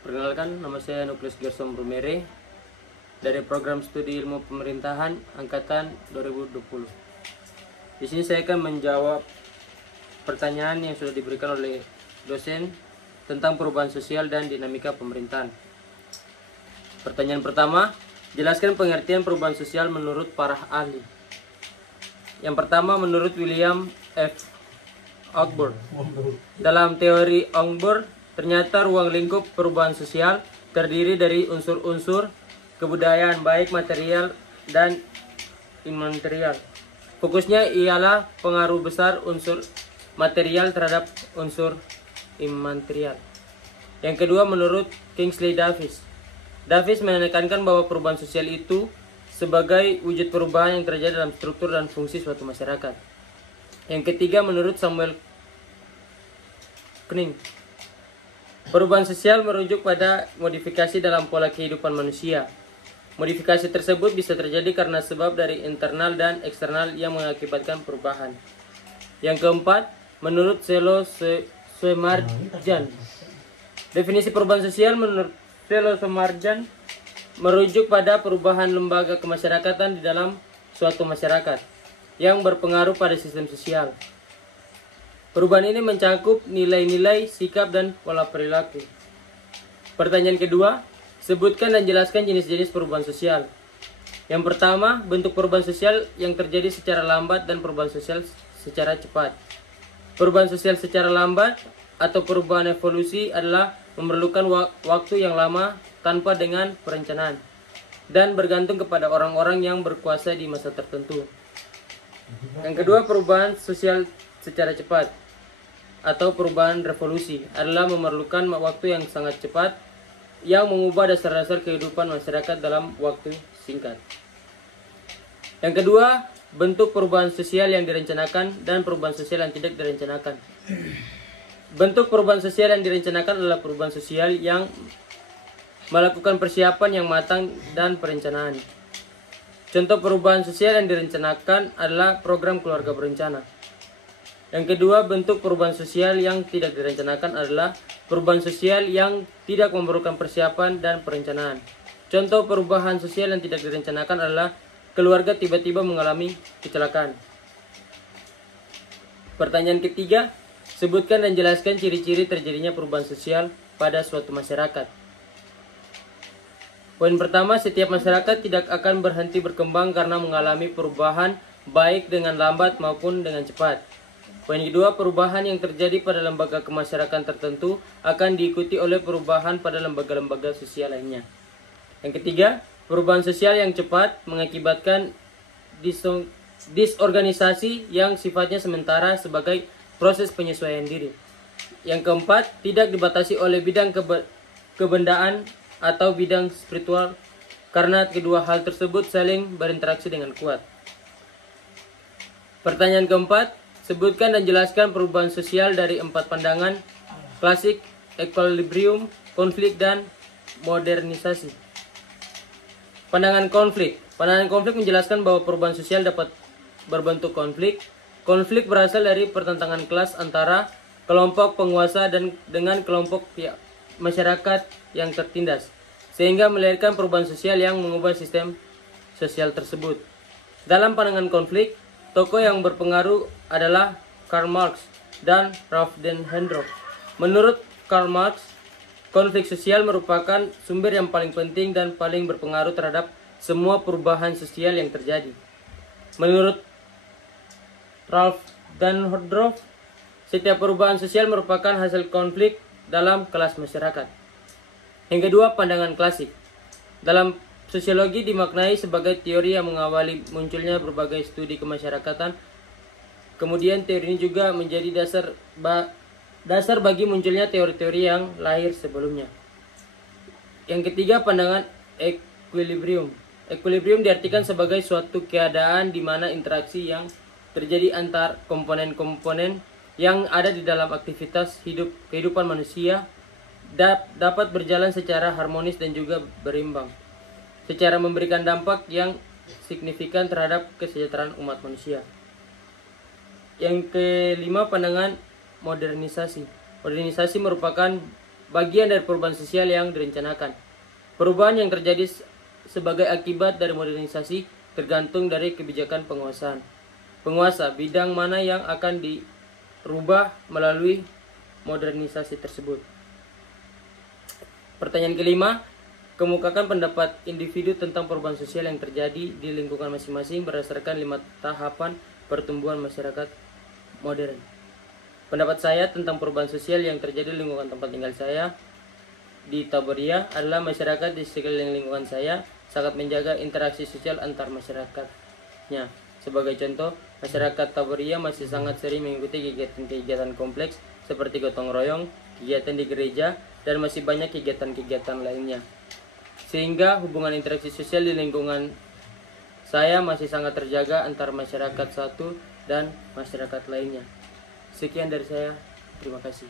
Perkenalkan, nama saya Nukleus Gersom Rumere dari Program Studi Ilmu Pemerintahan Angkatan 2020. Di sini saya akan menjawab pertanyaan yang sudah diberikan oleh dosen tentang perubahan sosial dan dinamika pemerintahan. Pertanyaan pertama, jelaskan pengertian perubahan sosial menurut para ahli. Yang pertama, menurut William F. Ogburn. Dalam teori Ogburn, ternyata ruang lingkup perubahan sosial terdiri dari unsur-unsur kebudayaan baik material dan imaterial. Fokusnya ialah pengaruh besar unsur material terhadap unsur imaterial. Yang kedua, menurut Kingsley Davis. Davis menekankan bahwa perubahan sosial itu sebagai wujud perubahan yang terjadi dalam struktur dan fungsi suatu masyarakat. Yang ketiga, menurut Samuel Kning. Perubahan sosial merujuk pada modifikasi dalam pola kehidupan manusia. Modifikasi tersebut bisa terjadi karena sebab dari internal dan eksternal yang mengakibatkan perubahan. Yang keempat, menurut Selo Swemarjan. Definisi perubahan sosial menurut Selo Swemarjan merujuk pada perubahan lembaga kemasyarakatan di dalam suatu masyarakat yang berpengaruh pada sistem sosial. Perubahan ini mencakup nilai-nilai, sikap, dan pola perilaku. Pertanyaan kedua, sebutkan dan jelaskan jenis-jenis perubahan sosial. Yang pertama, bentuk perubahan sosial yang terjadi secara lambat dan perubahan sosial secara cepat. Perubahan sosial secara lambat atau perubahan evolusi adalah memerlukan waktu yang lama tanpa dengan perencanaan dan bergantung kepada orang-orang yang berkuasa di masa tertentu. Yang kedua, perubahan sosial secara cepat atau perubahan revolusi adalah memerlukan waktu yang sangat cepat yang mengubah dasar-dasar kehidupan masyarakat dalam waktu singkat. Yang kedua, bentuk perubahan sosial yang direncanakan dan perubahan sosial yang tidak direncanakan. Bentuk perubahan sosial yang direncanakan adalah perubahan sosial yang melakukan persiapan yang matang dan perencanaan. Contoh perubahan sosial yang direncanakan adalah program keluarga berencana. Yang kedua, bentuk perubahan sosial yang tidak direncanakan adalah perubahan sosial yang tidak memerlukan persiapan dan perencanaan. Contoh perubahan sosial yang tidak direncanakan adalah keluarga tiba-tiba mengalami kecelakaan. Pertanyaan ketiga, sebutkan dan jelaskan ciri-ciri terjadinya perubahan sosial pada suatu masyarakat. Poin pertama, setiap masyarakat tidak akan berhenti berkembang karena mengalami perubahan baik dengan lambat maupun dengan cepat. Poin kedua, perubahan yang terjadi pada lembaga kemasyarakatan tertentu akan diikuti oleh perubahan pada lembaga-lembaga sosial lainnya. Yang ketiga, perubahan sosial yang cepat mengakibatkan disorganisasi yang sifatnya sementara sebagai proses penyesuaian diri. Yang keempat, tidak dibatasi oleh bidang kebendaan atau bidang spiritual karena kedua hal tersebut saling berinteraksi dengan kuat. Pertanyaan keempat, sebutkan dan jelaskan perubahan sosial dari 4 pandangan klasik, equilibrium, konflik, dan modernisasi. Pandangan konflik. Pandangan konflik menjelaskan bahwa perubahan sosial dapat berbentuk konflik. Konflik berasal dari pertentangan kelas antara kelompok penguasa dan dengan kelompok pihak masyarakat yang tertindas, sehingga melahirkan perubahan sosial yang mengubah sistem sosial tersebut. Dalam pandangan konflik, tokoh yang berpengaruh adalah Karl Marx dan Ralph Dahrendorf. Menurut Karl Marx, konflik sosial merupakan sumber yang paling penting dan paling berpengaruh terhadap semua perubahan sosial yang terjadi. Menurut Ralph Dahrendorf, setiap perubahan sosial merupakan hasil konflik dalam kelas masyarakat. Yang kedua, pandangan klasik. Dalam sosiologi dimaknai sebagai teori yang mengawali munculnya berbagai studi kemasyarakatan. Kemudian teori ini juga menjadi dasar bagi munculnya teori-teori yang lahir sebelumnya. Yang ketiga, pandangan equilibrium. Equilibrium diartikan sebagai suatu keadaan di mana interaksi yang terjadi antar komponen-komponen yang ada di dalam aktivitas kehidupan manusia dapat berjalan secara harmonis dan juga berimbang, secara memberikan dampak yang signifikan terhadap kesejahteraan umat manusia. Yang kelima, pandangan modernisasi. Modernisasi merupakan bagian dari perubahan sosial yang direncanakan. Perubahan yang terjadi sebagai akibat dari modernisasi tergantung dari kebijakan penguasa bidang mana yang akan dirubah melalui modernisasi tersebut. Pertanyaan kelima, kemukakan pendapat individu tentang perubahan sosial yang terjadi di lingkungan masing-masing berdasarkan 5 tahapan pertumbuhan masyarakat modern. Pendapat saya tentang perubahan sosial yang terjadi di lingkungan tempat tinggal saya di Taberia adalah masyarakat di sekeliling lingkungan saya sangat menjaga interaksi sosial antar masyarakatnya. Sebagai contoh, masyarakat Taberia masih sangat sering mengikuti kegiatan-kegiatan kompleks seperti gotong royong, kegiatan di gereja, dan masih banyak kegiatan-kegiatan lainnya. Sehingga hubungan interaksi sosial di lingkungan saya masih sangat terjaga antar masyarakat satu dan masyarakat lainnya. Sekian dari saya, terima kasih.